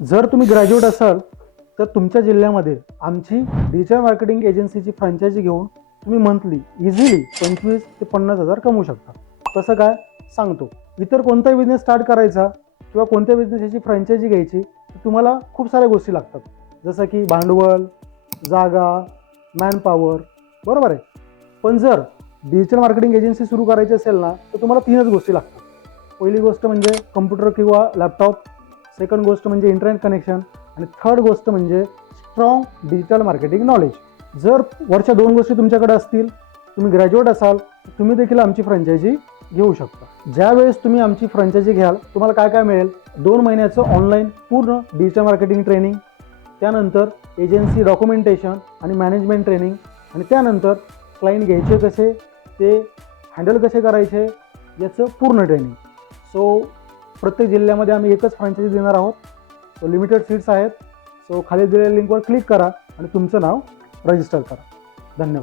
जर तुम्ही ग्रॅज्युएट असाल तर तुमच्या जिल्ह्यामध्ये आमची डिजिटल मार्केटिंग एजन्सीची फ्रँचायझी घेऊन तुम्ही मंथली इझिली पंचवीस ते पन्नास हजार कमवू शकता. तसं काय? सांगतो. इतर कोणताही बिझनेस स्टार्ट करायचा किंवा कोणत्या बिझनेसची फ्रँचायझी घ्यायची तर तुम्हाला खूप साऱ्या गोष्टी लागतात. जसं की भांडवल जागा मॅनपॉवर बरोबर आहे. पण जर डिजिटल मार्केटिंग एजन्सी सुरू करायची असेल ना तर तुम्हाला तीनच गोष्टी लागतात. पहिली गोष्ट म्हणजे कम्प्युटर किंवा लॅपटॉप सेकंड गोष्ट म्हणजे इंटरनेट कनेक्शन आणि थर्ड गोष्ट म्हणजे स्ट्रॉंग डिजिटल मार्केटिंग नॉलेज जर वरच्या दोन गोष्टी तुमच्याकडे असतील तुम्ही ग्रॅज्युएट असाल तर तुम्ही देखील आमची फ्रँचायझी घेऊ शकता. ज्यावेळेस तुम्ही आमची फ्रँचायझी घ्याल तुम्हाला काय काय मिळेल? दोन महिन्याचं ऑनलाईन पूर्ण डिजिटल मार्केटिंग ट्रेनिंग त्यानंतर एजन्सी डॉक्युमेंटेशन आणि मॅनेजमेंट ट्रेनिंग आणि त्यानंतर क्लाइंट घ्यायचे कसे ते हँडल कसे करायचे याचं पूर्ण ट्रेनिंग सो प्रत्येक जिल्ह्यामध्ये आम्ही एकच फ्रँचायझी देणार आहोत. सो लिमिटेड सीट्स आहेत. सो खाली दिलेल्या लिंकवर क्लिक करा आणि तुमचं नाव रजिस्टर करा. धन्यवाद.